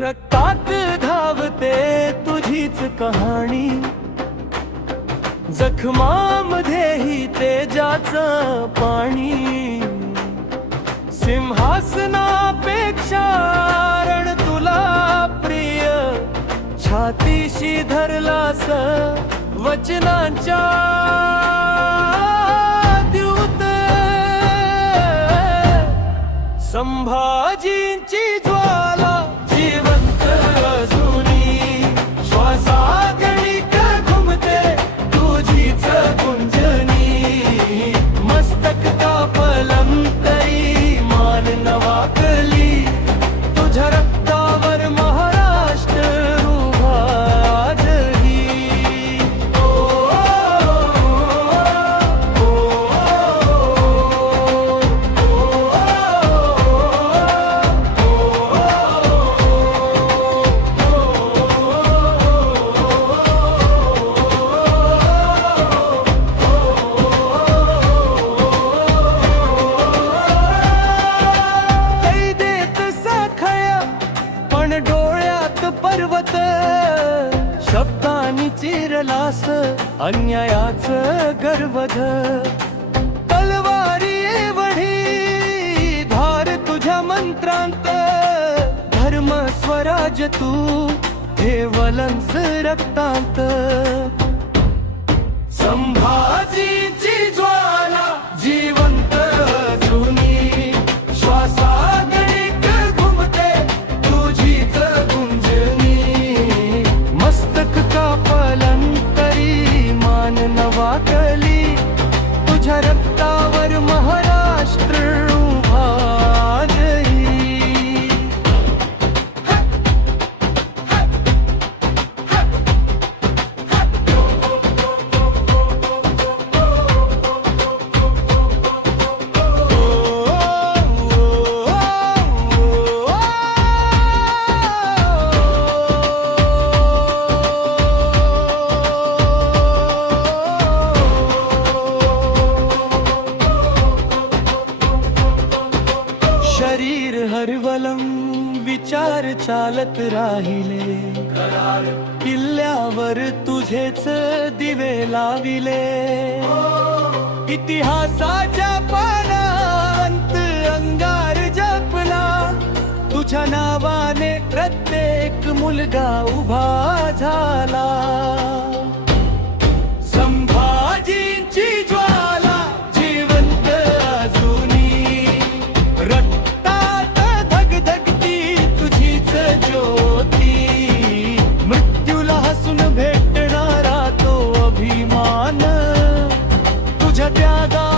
रक्तात धावते तुझीच कहाणी. जखमामध्येही तेजाचं पाणी. सिंहासनापेक्षा रण तुला प्रिय. छातीशी धरलास वचनांच्या द्यूत संभाजींची चिरलास अन्यायाच गर्वध. तलवारी एवढी धार तुझ्या मंत्रांत. धर्म स्वराज तू हे वलंस रक्तांत. संभाजी शरीर हरवलम विचार चालत राहिले. किल्ल्यावर तुझेच दिवे लाविले. इतिहासाच्या पानांत अंगार जपला. तुझ्या नावाने प्रत्येक मुलगा उभा झाला. जग जागा